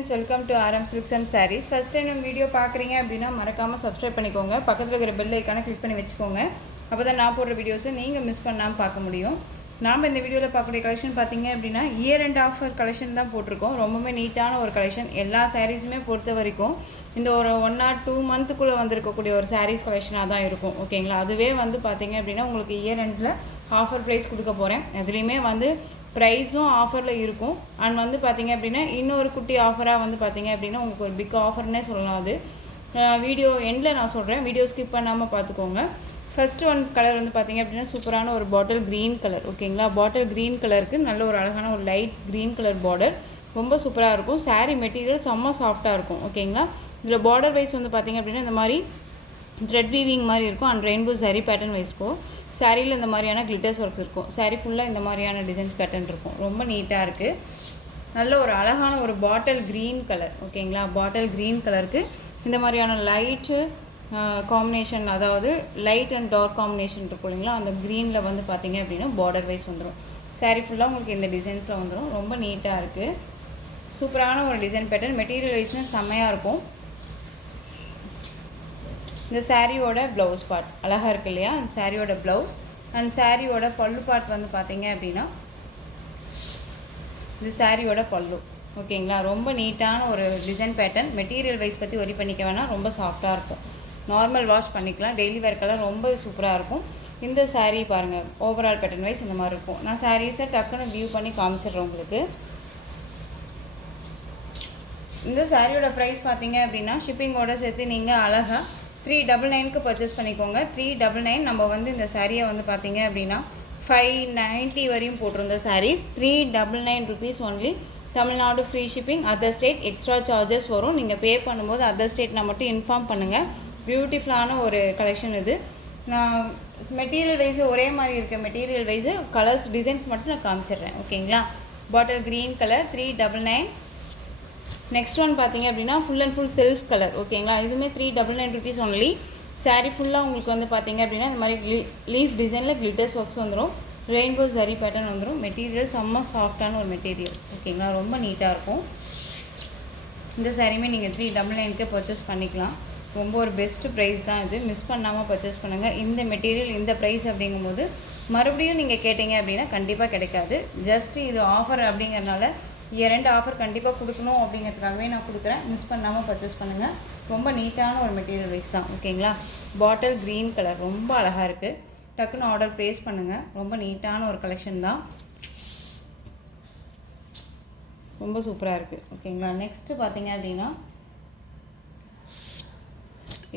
friends, welcome to RM Silks and Sarees. First time நம்ம video பார்க்குறீங்க அப்படின்னா மறக்காமல் சப்ஸ்கிரைப் பண்ணிக்கோங்க. பக்கத்தில் இருக்கிற பெல் ஐக்கானை கிளிக் பண்ணி வச்சுக்கோங்க. அப்போ தான் நான் போடுற வீடியோஸை நீங்கள் மிஸ் பண்ணாமல் பார்க்க முடியும். நாம் இந்த வீடியோவில் பார்க்கக்கூடிய கலெக்ஷன் பார்த்தீங்க அப்படின்னா இயர் அண்ட் ஆஃபர் கலெக்ஷன் தான் போட்டிருக்கோம். ரொம்பவே நீட்டான ஒரு கலெக்ஷன். எல்லா சாரீஸுமே பொறுத்த வரைக்கும் இந்த ஒரு 1 or 2 மந்த்துக்குள்ளே வந்திருக்கக்கூடிய ஒரு சாரீஸ் கலெக்ஷனாக தான் இருக்கும். ஓகேங்களா, அதுவே வந்து பார்த்தீங்க அப்படின்னா உங்களுக்கு இயர் எண்டில் ஆஃபர் ப்ரைஸ் கொடுக்க போகிறேன். அதுலேயுமே வந்து ப்ரைஸும் ஆஃபரில் இருக்கும். அண்ட் வந்து பார்த்திங்க அப்படின்னா இன்னொரு குட்டி ஆஃபராக வந்து பார்த்திங்க அப்படின்னா உங்களுக்கு ஒரு பிக் ஆஃபர்னே சொல்லலாம். அது வீடியோ எண்டில் நான் சொல்கிறேன், வீடியோ ஸ்கிப் பண்ணாமல் பார்த்துக்கோங்க. ஃபஸ்ட்டு ஒன் கலர் வந்து பார்த்திங்க அப்படின்னா சூப்பரான ஒரு பாட்டில் க்ரீன் கலர். ஓகேங்களா, பாட்டில் க்ரீன் கலருக்கு நல்ல ஒரு அழகான ஒரு லைட் க்ரீன் கலர் பார்டர், ரொம்ப சூப்பராக இருக்கும். சாரீ மெட்டீரியல் செம்ம சாஃப்டாக இருக்கும். ஓகேங்களா, இதில் பார்டர் வைஸ் வந்து பார்த்திங்க அப்படின்னா இந்த மாதிரி த்ரெட் வீவிங் மாதிரி இருக்கும். And rainbow sari pattern wise இருக்கும். சாரியில் இந்த மாதிரியான கிளிட்டர்ஸ் ஒர்க்ஸ் இருக்கும். சாரீ ஃபுல்லாக இந்த மாதிரியான டிசைன்ஸ் பேட்டர்ன் இருக்கும். ரொம்ப நீட்டாக இருக்குது. நல்ல ஒரு அழகான ஒரு பாட்டில் க்ரீன் கலர். ஓகேங்களா, பாட்டில் க்ரீன் கலருக்கு இந்த மாதிரியான லைட்டு காம்பினேஷன், அதாவது லைட் அண்ட் டார்க் காம்பினேஷன் இருக்கும் இல்லைங்களா, அந்த க்ரீனில் வந்து பார்த்திங்க அப்படின்னா பார்டர் வைஸ் வந்துடும். சாரீ ஃபுல்லாக உங்களுக்கு இந்த டிசைன்ஸில் வந்துடும். ரொம்ப நீட்டாக இருக்குது. சூப்பரான ஒரு டிசைன் பேட்டர்ன். மெட்டீரியல் வைஸ்னால் செம்மையாக இருக்கும். இந்த சாரியோட ப்ளவுஸ் பார்ட் அழகாக இருக்குது இல்லையா, அந்த சாரியோட ப்ளவுஸ் அண்ட் சாரியோட பல்லு பார்ட் வந்து பார்த்தீங்க அப்படின்னா இந்த சாரியோட பல்லு. ஓகேங்களா, ரொம்ப நீட்டான ஒரு டிசைன் பேட்டர்ன். மெட்டீரியல் வைஸ் பற்றி ஒரி பண்ணிக்க வேணாம், ரொம்ப சாஃப்டாக இருக்கும். நார்மல் வாஷ் பண்ணிக்கலாம். டெய்லி வேர்க்கெல்லாம் ரொம்ப சூப்பராக இருக்கும். இந்த சாரீ பாருங்கள், ஓவரால் பேட்டர்ன் வைஸ் இந்த மாதிரி இருக்கும். நான் சாரீஸை டக்குன்னு வியூ பண்ணி காமிச்சிடுறேன் உங்களுக்கு. இந்த சாரியோட ப்ரைஸ் பார்த்தீங்க அப்படின்னா ஷிப்பிங்கோட சேர்த்து நீங்கள் அழகாக 399க்கு பர்ச்சேஸ் பண்ணிக்கோங்க. 399 நம்ம வந்து இந்த சாரியை வந்து பார்த்தீங்க அப்படின்னா 590 வரையும் போட்டிருந்த sarees 399 rupees only. Tamil Nadu free shipping. Other state extra charges வரும். நீங்கள் பே பண்ணும்போது அதர் ஸ்டேட்னா மட்டும் இன்ஃபார்ம் பண்ணுங்கள். பியூட்டிஃபுல்லான ஒரு கலெக்ஷன் இது. நான் மெட்டீரியல் வைஸு ஒரே மாதிரி இருக்க மெட்டீரியல் வைஸு கலர்ஸ் டிசைன்ஸ் மட்டும் நான் காமிச்சிடுறேன். ஓகேங்களா, bottle green colour 399. Next one பார்த்திங்க அப்படின்னா full and full self colour. ஓகேங்களா, இதுவுமே 399 ருபீஸ் ஒன்லி. சாரீ ஃபுல்லாக உங்களுக்கு வந்து பார்த்திங்க அப்படின்னா இந்த மாதிரி லீஃப் டிசைனில் கிளிட்டர்ஸ் ஒர்க்ஸ் வந்துடும். ரெயின்போ சரி பேட்டர்ன் வந்துடும். மெட்டீரியல் செம்ம சாஃப்டான ஒரு மெட்டீரியல். ஓகேங்களா, ரொம்ப நீட்டாக இருக்கும். இந்த சாரியுமே நீங்கள் 399க்கு பர்ச்சேஸ் பண்ணிக்கலாம். ரொம்ப ஒரு பெஸ்ட்டு ப்ரைஸ் தான் இது. மிஸ் பண்ணாமல் பர்ச்சேஸ் பண்ணுங்கள். இந்த மெட்டீரியல் இந்த ப்ரைஸ் அப்படிங்கும்போது மறுபடியும் நீங்கள் கேட்டிங்க அப்படின்னா கண்டிப்பாக கிடைக்காது. ஜஸ்ட்டு இது ஆஃபர் அப்படிங்கிறதுனால இரண்டு ஆஃபர் கண்டிப்பாக கொடுக்கணும் அப்படிங்கிறதுக்காகவே நான் கொடுக்குறேன். மிஸ் பண்ணாமல் பர்ச்சேஸ் பண்ணுங்கள். ரொம்ப நீட்டான ஒரு மெட்டீரியல் வைஸ் தான். ஓகேங்களா, பாட்டில் க்ரீன் கலர் ரொம்ப அழகாக இருக்குது. டக்குன்னு ஆர்டர் ப்ளேஸ் பண்ணுங்கள். ரொம்ப நீட்டான ஒரு கலெக்ஷன் தான். ரொம்ப சூப்பராக இருக்குது. ஓகேங்களா, நெக்ஸ்ட்டு பார்த்தீங்க அப்படின்னா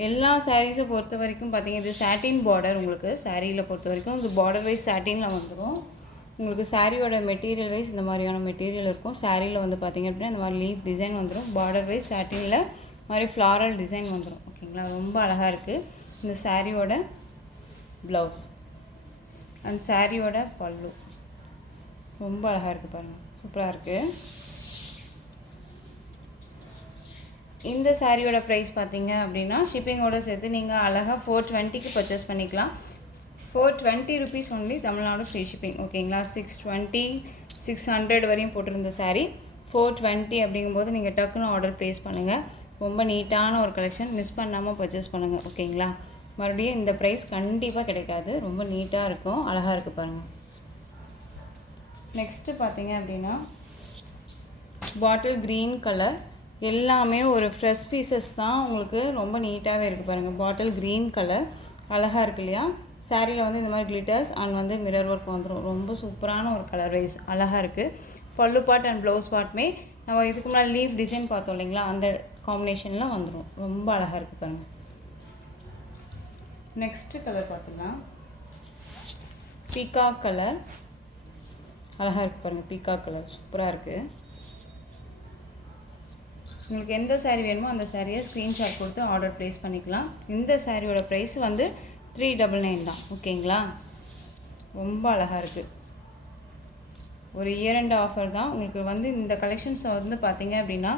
எல்லா சாரீஸை பொறுத்த வரைக்கும் பார்த்தீங்க இது சாட்டின் பார்டர். உங்களுக்கு சாரியில் பொறுத்த வரைக்கும் இது பார்டர் வைஸ் சாட்டினில் வந்துடும். உங்களுக்கு சாரியோட மெட்டீரியல் வைஸ் இந்த மாதிரியான மெட்டீரியல் இருக்கும். சாரியில் வந்து பார்த்திங்க அப்படின்னா இந்த மாதிரி லீஃப் டிசைன் வந்துடும். பார்டர் வைஸ் சாட்டினில் மாதிரி ஃப்ளாரல் டிசைன் வந்துடும். ஓகேங்களா, ரொம்ப அழகாக இருக்குது. இந்த சாரியோட ப்ளவுஸ் அண்ட் சாரியோட பல்லு ரொம்ப அழகாக இருக்குது. பாருங்கள், சூப்பராக இருக்குது. இந்த சாரியோட ப்ரைஸ் பார்த்தீங்க அப்படின்னா ஷிப்பிங்கோடு சேர்த்து நீங்கள் அழகாக 420க்கு பர்ச்சேஸ் பண்ணிக்கலாம். 420 rupees only. Tamil Nadu free shipping. ஓகேங்களா, 620 600 வரையும் போட்டிருந்த சாரீ 420 அப்படிங்கும்போது நீங்கள் டக்குன்னு ஆர்டர் ப்ளேஸ் பண்ணுங்கள். ரொம்ப நீட்டான ஒரு கலெக்ஷன். மிஸ் பண்ணாமல் பர்ச்சேஸ் பண்ணுங்கள். ஓகேங்களா, மறுபடியும் இந்த ப்ரைஸ் கண்டிப்பாக கிடைக்காது. ரொம்ப நீட்டாக இருக்கும், அழகாக இருக்குது பாருங்கள். நெக்ஸ்ட்டு பார்த்தீங்க அப்படின்னா பாட்டில் க்ரீன் கலர். எல்லாமே ஒரு ஃப்ரெஷ் பீசஸ் தான். உங்களுக்கு ரொம்ப நீட்டாகவே இருக்குது பாருங்கள். பாட்டில் க்ரீன் கலர் அழகாக இருக்குது இல்லையா. சாரியில் வந்து இந்த மாதிரி கிளிட்டர்ஸ் அண்ட் வந்து மிரர் ஒர்க் வந்துடும். ரொம்ப சூப்பரான ஒரு கலர் வைஸ் அழகாக இருக்குது. பல்லு பார்ட் அண்ட் ப்ளவுஸ் பார்ட்டுமே நம்ம இதுக்கு முன்னாடி லீஃப் டிசைன் பார்த்தோம் இல்லைங்களா, அந்த காம்பினேஷனில் வந்துடும். ரொம்ப அழகாக இருக்குது பாருங்கள். நெக்ஸ்ட்டு கலர் பார்த்திங்கன்னா பீகாக் கலர் அழகாக இருக்குது பாருங்கள். பீகாக் கலர் சூப்பராக இருக்குது. உங்களுக்கு எந்த சாரீ வேணுமோ அந்த சாரியை ஸ்க்ரீன்ஷாட் கொடுத்து ஆர்டர் ப்ளேஸ் பண்ணிக்கலாம். இந்த சாரியோட ப்ரைஸ் வந்து 399 தான். ஓகேங்களா, ரொம்ப அழகாக இருக்குது. ஒரு இயர் அண்ட் ஆஃபர் தான். உங்களுக்கு வந்து இந்த கலெக்ஷன்ஸை வந்து பார்த்திங்க அப்படின்னா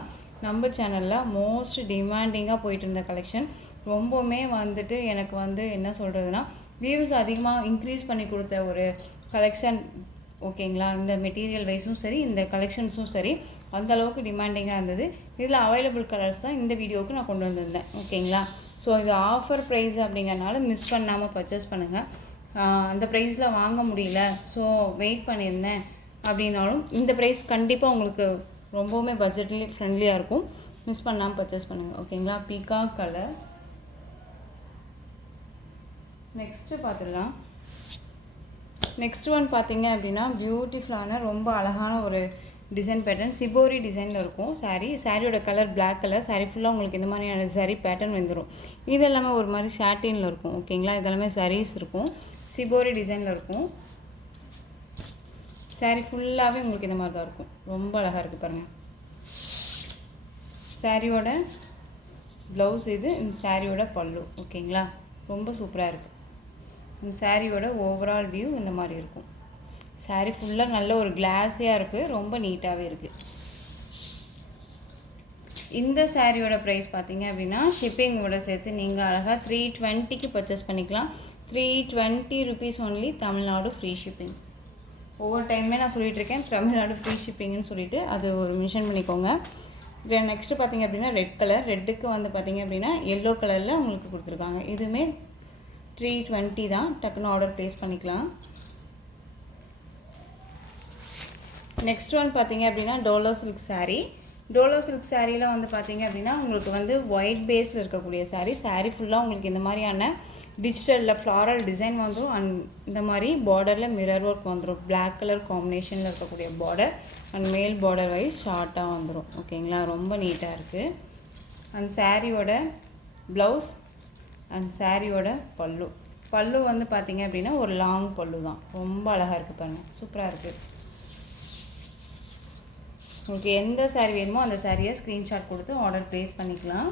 நம்ம சேனலில் மோஸ்ட் டிமாண்டிங்காக போயிட்டு இருந்த கலெக்ஷன். ரொம்பவுமே வந்துட்டு எனக்கு வந்து என்ன சொல்கிறதுனா வியூஸ் அதிகமாக இன்க்ரீஸ் பண்ணி கொடுத்த ஒரு கலெக்ஷன். ஓகேங்களா, இந்த மெட்டீரியல் வைஸும் சரி, இந்த கலெக்ஷன்ஸும் சரி. அந்த அளவுக்கு டிமாண்டிங்காக இருந்தது. இதில் அவைலபிள் கலர்ஸ் தான் இந்த வீடியோவுக்கு நான் கொண்டு வந்திருந்தேன். ஓகேங்களா? ஸோ இது ஆஃபர் ப்ரைஸ் அப்படிங்கிறனால மிஸ் பண்ணாமல் பர்ச்சேஸ் பண்ணுங்கள். அந்த ப்ரைஸில் வாங்க முடியல, ஸோ வெயிட் பண்ணியிருந்தேன் அப்படின்னாலும் இந்த ப்ரைஸ் கண்டிப்பாக உங்களுக்கு ரொம்பவுமே பட்ஜெட்லி ஃப்ரெண்ட்லியாக இருக்கும். மிஸ் பண்ணாமல் பர்ச்சேஸ் பண்ணுங்கள். ஓகேங்களா? Peacock colour. நெக்ஸ்ட்டு பார்த்துடலாம். நெக்ஸ்ட் ஒன் பார்த்தீங்க அப்படின்னா பியூட்டிஃபுல்லான ரொம்ப அழகான ஒரு டிசைன் பேட்டர்ன், சிபோரி டிசைனில் இருக்கும் சாரியோட கலர் பிளாக் கலர். சாரீ ஃபுல்லாக உங்களுக்கு இந்த மாதிரியான சாரீ பேட்டர்ன் வந்துடும். இது எல்லாமே ஒரு மாதிரி ஷாட்டினில் இருக்கும். ஓகேங்களா? இதெல்லாமே சாரீஸ் இருக்கும், சிபோரி டிசைனில் இருக்கும். சாரீ ஃபுல்லாகவே உங்களுக்கு இந்த மாதிரி தான் இருக்கும். ரொம்ப அழகாக இருக்குது பாருங்கள். சாரியோட ப்ளவுஸ் இது, இந்த சாரியோட பல்லு. ஓகேங்களா? ரொம்ப சூப்பராக இருக்குது. இந்த சாரியோட ஓவரால் வியூ இந்த மாதிரி இருக்கும். சாரீ ஃபுல்லாக நல்ல ஒரு கிளாஸியாக இருக்குது, ரொம்ப நீட்டாகவே இருக்குது. இந்த சாரியோட ப்ரைஸ் பார்த்தீங்க அப்படின்னா ஷிப்பிங்கோட சேர்த்து நீங்கள் அழகாக 320க்கு பர்ச்சேஸ் பண்ணிக்கலாம். 320 rupees only, Tamil Nadu free shipping. ஒவ்வொரு டைமே நான் சொல்லிகிட்ருக்கேன் தமிழ்நாடு ஃப்ரீ ஷிப்பிங்னு சொல்லிவிட்டு, அது ஒரு மென்ஷன் பண்ணிக்கோங்க. நெக்ஸ்ட்டு பார்த்தீங்க அப்படின்னா ரெட் கலர். ரெட்டுக்கு வந்து பார்த்தீங்க அப்படின்னா எல்லோ கலரில் உங்களுக்கு கொடுத்துருக்காங்க. இதுவுமே 320 தான். டக்குன்னு ஆர்டர் ப்ளேஸ் பண்ணிக்கலாம். நெக்ஸ்ட் ஒன் பார்த்தீங்க அப்படின்னா டோலோ சில்க் சாரீ. டோலோ சில்க் சாரியில் வந்து பார்த்தீங்க அப்படின்னா உங்களுக்கு வந்து ஒயிட் பேஸில் இருக்கக்கூடிய சாரீ ஃபுல்லாக உங்களுக்கு இந்த மாதிரியான டிஜிட்டலில் ஃப்ளாரல் டிசைன் வந்துடும். அண்ட் இந்த மாதிரி பார்டரில் மிரர் ஒர்க் வந்துடும். பிளாக் கலர் காம்பினேஷனில் இருக்கக்கூடிய பார்டர் அண்ட் மேல் பார்டர் வைஸ் ஷார்ட்டாக வந்துடும். ஓகேங்களா? ரொம்ப நீட்டாக இருக்குது. அண்ட் சாரியோட ப்ளவுஸ் அண்ட் சாரியோட பல்லு வந்து பார்த்தீங்க அப்படின்னா ஒரு லாங் பல்லு தான். ரொம்ப அழகாக இருக்குது பாருங்கள், சூப்பராக இருக்குது. உங்களுக்கு எந்த சாரீ வேணுமோ அந்த சாரியை ஸ்க்ரீன்ஷாட் கொடுத்து ஆர்டர் ப்ளேஸ் பண்ணிக்கலாம்.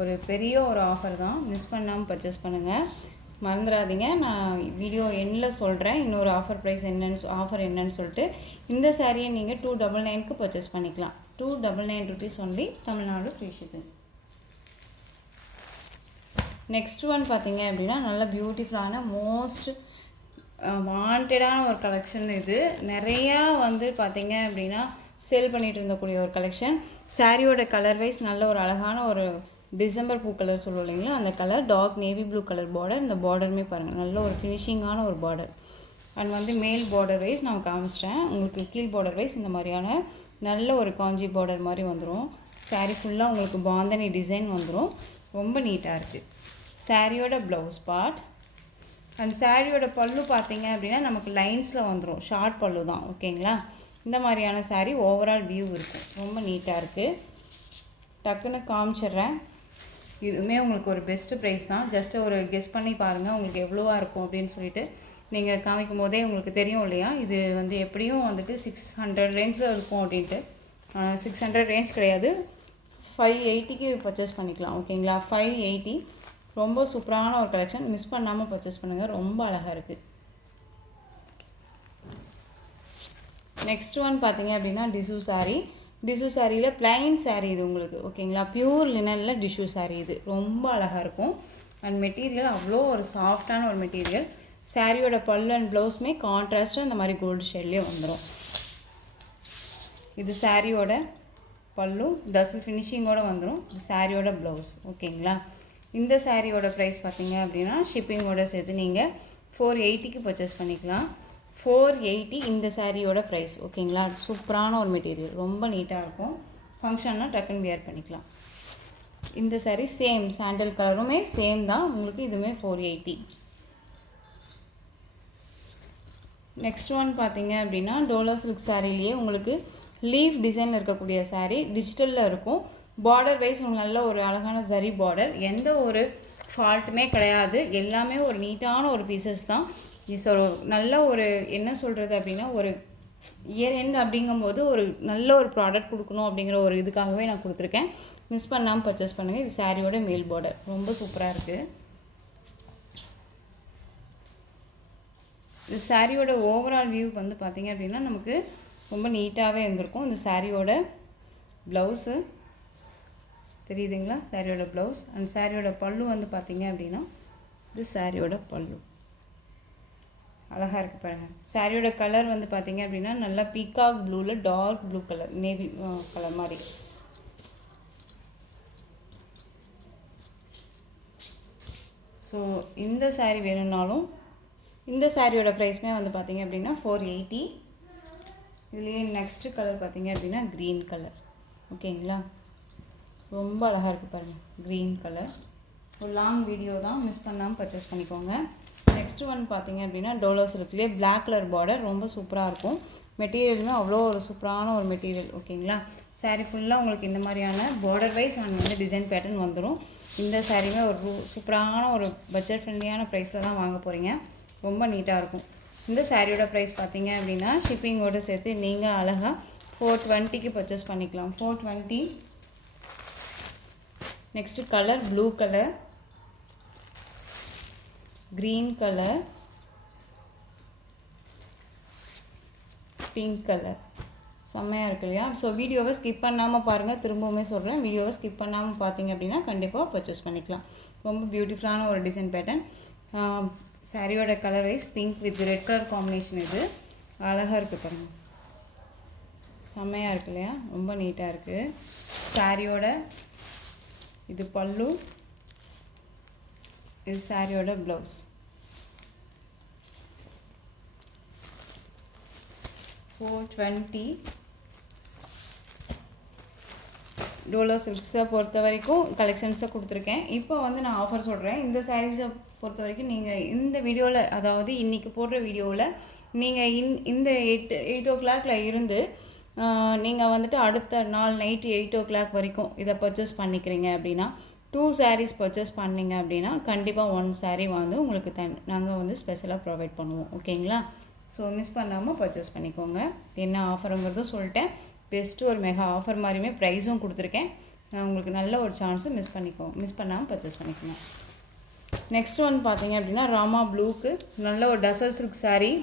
ஒரு பெரிய ஒரு ஆஃபர் தான், மிஸ் பண்ணாமல் பர்ச்சேஸ் பண்ணுங்கள். மறந்துடாதீங்க, நான் வீடியோ எண்ணில் சொல்கிறேன் இன்னொரு ஆஃபர் ப்ரைஸ் என்னன்னு சொல்லிட்டு. இந்த சாரியை நீங்கள் 299க்கு பர்ச்சேஸ் பண்ணிக்கலாம். 299 rupees only, Tamil Nadu free shipping. Next one பார்த்தீங்க அப்படின்னா நல்ல பியூட்டிஃபுல்லான மோஸ்ட் வாண்டடான ஒரு கலெக்ஷன். இது நிறையா வந்து பார்த்தீங்க அப்படின்னா சேல் பண்ணிகிட்டு இருந்தக்கூடிய ஒரு கலெக்ஷன். சாரியோட கலர் வைஸ் நல்ல ஒரு அழகான ஒரு டிசம்பர் பூ கலர் சொல்லுவோம் இல்லைங்களா, அந்த colour dark navy blue colour border. இந்த பார்டருமே பாருங்கள் நல்ல ஒரு ஃபினிஷிங்கான ஒரு பார்டர். அண்ட் வந்து மேல் பார்டர் வைஸ் நான் காமிச்சிட்டேன். உங்களுக்கு கீழ் பார்டர் வைஸ் இந்த மாதிரியான நல்ல ஒரு காஞ்சி பார்டர் மாதிரி வந்துடும். சாரீ ஃபுல்லாக உங்களுக்கு பாந்தனி டிசைன் வந்துடும். ரொம்ப நீட்டாக இருக்குது. சாரியோட ப்ளவுஸ் பார்ட் அண்ட் சாரியோட பல்லு பார்த்தீங்க அப்படின்னா நமக்கு லைன்ஸில் வந்துடும். ஷார்ட் பல்லு தான். ஓகேங்களா? இந்த மாதிரியான சாரீ ஓவரால் வியூ இருக்கும். ரொம்ப நீட்டாக இருக்குது. டக்குன்னு காமிச்சிட்றேன். இதுவுமே உங்களுக்கு ஒரு பெஸ்ட்டு ப்ரைஸ் தான். ஜஸ்ட்டு ஒரு கெஸ் பண்ணி பாருங்கள் உங்களுக்கு எவ்வளோவா இருக்கும் அப்படின்னு சொல்லிட்டு. நீங்கள் காமிக்கும் போதே உங்களுக்கு தெரியும் இல்லையா, இது வந்து எப்படியும் வந்துட்டு 600 ரேஞ்சில் இருக்கும் அப்படின்ட்டு. 600 ரேஞ்ச் கிடையாது, 580க்கு பர்ச்சேஸ் பண்ணிக்கலாம். ஓகேங்களா? 580 ரொம்ப சூப்பரான ஒரு கலெக்ஷன். மிஸ் பண்ணாமல் பர்ச்சேஸ் பண்ணுங்கள், ரொம்ப அழகாக இருக்குது. நெக்ஸ்ட் ஒன் பார்த்தீங்க அப்படின்னா டிஷ்யூ சாரீ. டிஷ்யூ சாரியில் பிளைன் சாரீ இது உங்களுக்கு. ஓகேங்களா? பியூர் லினனில் டிஷ்யூ சாரீ இது ரொம்ப அழகாக இருக்கும். அண்ட் மெட்டீரியல் அவ்வளோ ஒரு சாஃப்டான ஒரு மெட்டீரியல். சாரியோட பல்லு அண்ட் ப்ளவுஸுமே கான்ட்ராஸ்ட்டாக இந்த மாதிரி கோல்டு ஷேட்லேயே வந்துடும். இது சாரியோட பல்லு, டசல் ஃபினிஷிங்கோடு வந்துடும். இது சாரியோட ப்ளவுஸ். ஓகேங்களா? இந்த சாரியோட ப்ரைஸ் பார்த்தீங்க அப்படின்னா ஷிப்பிங்கோட சேர்த்து நீங்கள் 480க்கு பர்ச்சேஸ் பண்ணிக்கலாம். 480 இந்த சாரியோட ப்ரைஸ். ஓகேங்களா? சூப்பரான ஒரு மெட்டீரியல், ரொம்ப நீட்டாக இருக்கும். ஃபங்க்ஷன்னா டக்குன்னு வியர் பண்ணிக்கலாம். இந்த சாரீ சேம் சாண்டல் கலருமே சேம் தான் உங்களுக்கு. இதுவுமே 480. நெக்ஸ்ட் ஒன் பார்த்தீங்க அப்படின்னா டோலோ சில்க் சாரிலேயே உங்களுக்கு லீஃப் டிசைனில் இருக்கக்கூடிய சாரீ டிஜிட்டலில் இருக்கும். பார்டர் வைஸ் உங்களுக்கு நல்ல ஒரு அழகான ஜரி பார்டர், எந்த ஒரு ஃபால்ட்டுமே கிடையாது. எல்லாமே ஒரு நீட்டான ஒரு பீசஸ் தான். ஸோ நல்ல ஒரு என்ன சொல்கிறது அப்படின்னா ஒரு இயர் எண்ட் அப்படிங்கும்போது ஒரு நல்ல ஒரு ப்ராடக்ட் கொடுக்கணும் அப்படிங்கிற ஒரு இதுக்காகவே நான் கொடுத்துருக்கேன். மிஸ் பண்ணாமல் பர்ச்சேஸ் பண்ணுங்கள். இது சாரியோட மேல் பார்டர் ரொம்ப சூப்பராக இருக்குது. இது சாரியோட ஓவரால் வியூ வந்து பார்த்திங்க அப்படின்னா நமக்கு ரொம்ப நீட்டாகவே இருந்திருக்கும். இந்த சாரியோட ப்ளவுஸு தெரியுதுங்களா, சாரியோட ப்ளவுஸ் அண்ட் சாரியோட பல்லு வந்து பார்த்திங்க அப்படின்னா இது சாரியோட பல்லு. அழகாக இருக்குது பாருங்கள். சாரியோட கலர் வந்து பார்த்திங்க அப்படின்னா நல்லா பீகாக் ப்ளூவில் dark blue colour, navy colour மாதிரி. ஸோ இந்த சாரீ வேணும்னாலும் இந்த சாரியோட ப்ரைஸ்மே வந்து பார்த்திங்க அப்படின்னா 480. இதுலேயே நெக்ஸ்ட்டு கலர் பார்த்திங்க அப்படின்னா க்ரீன் கலர். ஓகேங்களா, ரொம்ப அழகாக இருக்குது பாருங்கள், க்ரீன் கலர். ஒரு லாங் வீடியோ தான், மிஸ் பண்ணாமல் பர்ச்சேஸ் பண்ணிக்கோங்க. நெக்ஸ்ட்டு ஒன் பார்த்திங்க அப்படின்னா டோலோ சில்க்லேயே பிளாக் கலர் பார்டர், ரொம்ப சூப்பராக இருக்கும். மெட்டீரியலுமே அவ்வளோ ஒரு சூப்பரான ஒரு மெட்டீரியல். ஓகேங்களா, சாரீ ஃபுல்லாக உங்களுக்கு இந்த மாதிரியான பார்டர் வைஸ் அண்ட் வந்து டிசைன் பேட்டர்ன் வந்துடும். இந்த சாரீமே ஒரு சூப்பரான ஒரு பட்ஜெட் ஃப்ரெண்ட்லியான ப்ரைஸில் தான் வாங்க போகிறீங்க. ரொம்ப நீட்டாக இருக்கும். இந்த சாரியோட ப்ரைஸ் பார்த்தீங்க அப்படின்னா ஷிப்பிங்கோடு சேர்த்து நீங்கள் அழகாக 420க்கு பர்ச்சேஸ் பண்ணிக்கலாம். 420. Next colour blue colour, green colour, pink colour. செம்மையாக இருக்கு இல்லையா? ஸோ வீடியோவை ஸ்கிப் பண்ணாமல் பாருங்கள். திரும்பவுமே சொல்கிறேன், வீடியோவை ஸ்கிப் பண்ணாமல் பார்த்தீங்க அப்படின்னா கண்டிப்பாக பர்ச்சேஸ் பண்ணிக்கலாம். ரொம்ப பியூட்டிஃபுல்லான ஒரு டிசைன் பேட்டர்ன். சாரியோட colour wise pink with red colour combination. இது அழகாக இருக்குது பாருங்கள், செம்மையாக இருக்கு இல்லையா? ரொம்ப நீட்டாக இருக்குது. சாரியோட இது பல்லு, இது சாரியோட ப்ளவுஸ். 420. டோலோ சில்க்ஸை பொறுத்த வரைக்கும் கலெக்ஷன்ஸை கொடுத்துருக்கேன். இப்போ வந்து நான் ஆஃபர் சொல்கிறேன். இந்த சாரீஸை பொறுத்த வரைக்கும் நீங்கள் இந்த வீடியோவில், அதாவது இன்றைக்கி போடுற வீடியோவில் நீங்கள் இந்த 8 o'clock இருந்து நீங்கள் வந்துட்டு அடுத்த நாள் நைட்டு 8 o'clock வரைக்கும் இதை பர்ச்சேஸ் பண்ணிக்கிறீங்க அப்படின்னா 2 sarees பர்ச்சேஸ் பண்ணிங்க அப்படின்னா கண்டிப்பாக 1 saree வந்து உங்களுக்கு நாங்கள் வந்து ஸ்பெஷலாக ப்ரொவைட் பண்ணுவோம். ஓகேங்களா, ஸோ மிஸ் பண்ணாமல் பர்ச்சேஸ் பண்ணிக்கோங்க. என்ன ஆஃபருங்கிறதும் சொல்லிட்டேன். பெஸ்ட்டு ஒரு மெகா ஆஃபர் மாதிரியுமே ப்ரைஸும் கொடுத்துருக்கேன். உங்களுக்கு நல்ல ஒரு சான்ஸு மிஸ் பண்ணாமல் பர்ச்சேஸ் பண்ணிக்கணும். நெக்ஸ்ட் ஒன் பார்த்தீங்க அப்படின்னா ராமா ப்ளூக்கு நல்ல ஒரு டசர் சில்க் saree.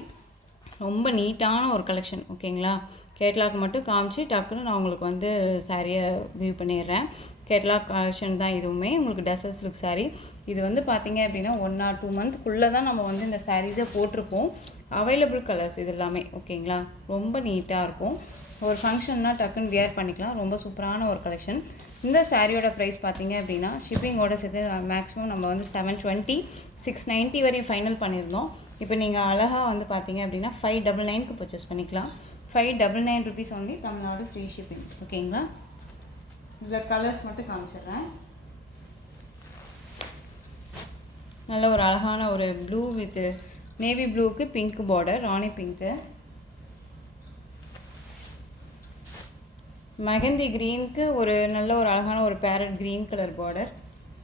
ரொம்ப நீட்டான ஒரு கலெக்ஷன். ஓகேங்களா, கேட்லாக் மட்டும் காமிச்சு டக்குன்னு நான் உங்களுக்கு வந்து சாரியை வியூ பண்ணிடுறேன். கேட்லாக் கலெக்ஷன் தான் இதுவுமே. உங்களுக்கு டசர் சில்க் saree. இது வந்து பார்த்திங்க அப்படின்னா 1 or 2 monthக்குள்ளே தான் நம்ம வந்து இந்த சாரீஸை போட்டிருப்போம். அவைலபிள் கலர்ஸ் இது எல்லாமே. ஓகேங்களா, ரொம்ப நீட்டாக இருக்கும். ஒரு ஃபங்க்ஷன்னா டக்குன்னு வியர் பண்ணிக்கலாம். ரொம்ப சூப்பரான ஒரு கலெக்ஷன். இந்த சாரியோட ப்ரைஸ் பார்த்திங்க அப்படின்னா ஷிப்பிங்கோட சேர்த்து மேக்ஸிமம் நம்ம வந்து 720, 690 வரையும் ஃபைனல் பண்ணியிருந்தோம். இப்போ நீங்கள் அழகாக வந்து பார்த்திங்க அப்படின்னா 599க்கு பர்ச்சேஸ் பண்ணிக்கலாம். 599 rupees only, Tamil Nadu free shipping. ஓகேங்களா, இதில் கலர்ஸ் மட்டும் காமிச்சிடுறேன். நல்ல ஒரு அழகான ஒரு ப்ளூ வித் நேவி ப்ளூவுக்கு பிங்க் பார்டர், ராணி பிங்க்கு. மெகந்தி க்ரீனுக்கு ஒரு நல்ல ஒரு அழகான ஒரு parrot green colour border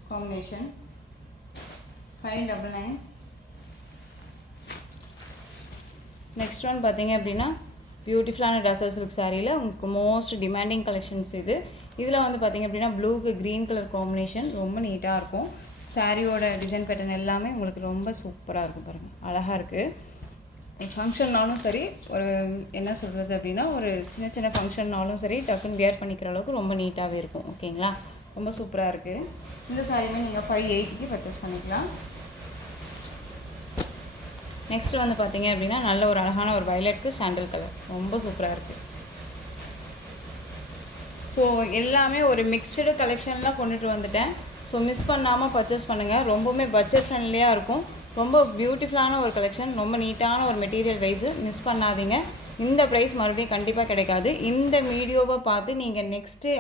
combination. 599. Next one பார்த்தீங்க அப்படின்னா பியூட்டிஃபுல்லான டசர் சில்க் சாரியில் உங்களுக்கு மோஸ்ட் டிமாண்டிங் கலெக்ஷன்ஸ் இது. இதில் வந்து பார்த்திங்க அப்படின்னா ப்ளூக்கு க்ரீன் கலர் காம்பினேஷன் ரொம்ப நீட்டாக இருக்கும். சாரியோட டிசைன் பேட்டர்ன் எல்லாமே உங்களுக்கு ரொம்ப சூப்பராக இருக்கும் பாருங்கள், அழகாக இருக்குது. ஃபங்க்ஷன்னாலும் சரி, ஒரு என்ன சொல்கிறது அப்படின்னா ஒரு சின்ன சின்ன ஃபங்க்ஷன்னாலும் சரி டக்குன்னு வியர் பண்ணிக்கிற அளவுக்கு ரொம்ப நீட்டாகவே இருக்கும். ஓகேங்களா, ரொம்ப சூப்பராக இருக்குது. இந்த சாரியுமே நீங்கள் 580க்கு பர்ச்சேஸ் பண்ணிக்கலாம். நெக்ஸ்ட்டு வந்து பார்த்திங்க அப்படின்னா நல்ல ஒரு அழகான ஒரு வயலட்க்கு சாண்டல் கலர், ரொம்ப சூப்பராக இருக்குது. ஸோ எல்லாமே ஒரு மிக்சடு கலெக்ஷன்லாம் கொண்டுட்டு வந்துட்டேன். ஸோ மிஸ் பண்ணாமல் பர்ச்சேஸ் பண்ணுங்கள். ரொம்பவுமே பட்ஜெட் ஃப்ரெண்ட்லியாக இருக்கும். ரொம்ப பியூட்டிஃபுல்லான ஒரு கலெக்ஷன், ரொம்ப நீட்டான ஒரு மெட்டீரியல் வைஸு. மிஸ் பண்ணாதீங்க. இந்த ப்ரைஸ் மறுபடியும் கண்டிப்பாக கிடைக்காது. இந்த வீடியோவை பார்த்து நீங்கள் நெக்ஸ்ட்டு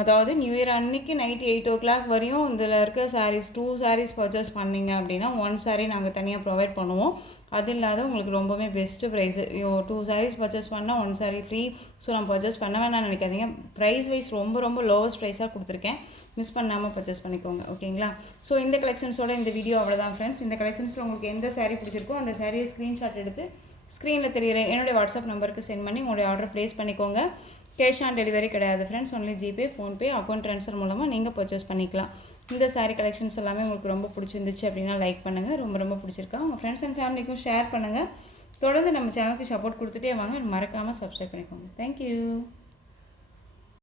அதாவது நியூ இயர் அன்றைக்கி நைட்டு 8 o'clock வரையும் இதில் இருக்க சாரீஸ் 2 sarees பர்ச்சேஸ் பண்ணிங்க அப்படின்னா 1 saree நாங்கள் தனியாக ப்ரொவைட் பண்ணுவோம். அது இல்லாத உங்களுக்கு ரொம்பவே பெஸ்ட்டு ப்ரைஸு. 2 sarees பர்ச்சேஸ் பண்ணால் 1 saree ஃப்ரீ. ஸோ நான் பர்ச்சேஸ் பண்ண வேணாம்னு நினைக்காதீங்க. ப்ரைஸ் வைஸ் ரொம்ப ரொம்ப லோவஸ்ட் ப்ரைஸாக கொடுத்துருக்கேன். மிஸ் பண்ணாமல் பர்ச்சேஸ் பண்ணிக்கோங்க. ஓகேங்களா, ஸோ இந்த கலெக்ஷன்ஸோட இந்த வீடியோ அவ்வளோதான் ஃப்ரெண்ட்ஸ். இந்த கலெக்ஷன்ஸில் உங்களுக்கு எந்த saree பிடிச்சிருக்கோ அந்த சாரியை ஸ்க்ரீன்ஷாட் எடுத்து ஸ்க்ரீனில் தெரிகிற என்னுடைய வாட்ஸ்அப் நம்பருக்கு சென்ட் பண்ணி உங்களுடைய ஆர்டர் ப்ளேஸ் பண்ணிக்கோங்க. கேஷ் ஆன் டெலிவரி கிடையாது friends. Only GPay, PhonePe, account transfer மூலமாக நீங்கள் பர்ச்சேஸ் பண்ணிக்கலாம். இந்த சாரீ கலெக்ஷன்ஸ் எல்லாமே உங்களுக்கு ரொம்ப பிடிச்சிருந்துச்சு அப்படின்னா லைக் பண்ணுங்கள். ரொம்ப ரொம்ப பிடிச்சிருக்கா உங்கள் ஃப்ரெண்ட்ஸ் அண்ட் ஃபேமிலிக்கும் ஷேர் பண்ணுங்கள். தொடர்ந்து நம்ம சேனலுக்கு சப்போர்ட் கொடுத்துட்டே வாங்க. மறக்காமல் சப்ஸ்கிரைப் பண்ணிக்கோங்க. தேங்க்யூ.